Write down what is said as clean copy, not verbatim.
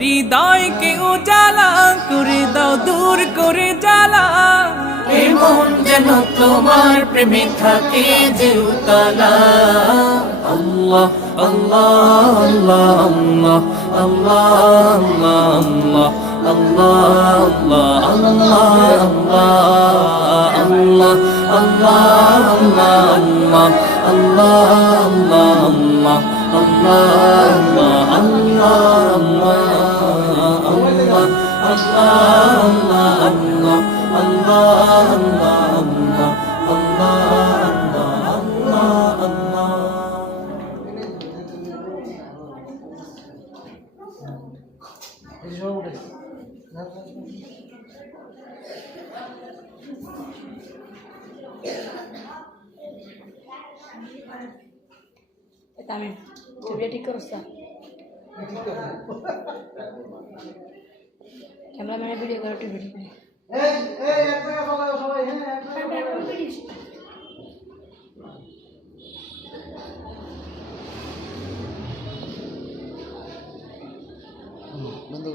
হৃদয়কে উজালা করে দাও, দূর করে জ্বালা। এমন যেন তোমার প্রেমে থাকে যে উতলা। আল্লাহ আল্লাহ আল্লাহ আল্লাহ আল্লাহ আল্লাহ আল্লাহ আল্লাহ আল্লাহ আল্লাহ También, te voy a decir cosa. Cameraman video করে একটু ভিডিও করে। এই এক জায়গা ফলো সবাই, হ্যাঁ এক জায়গা ফলো। বন্ধু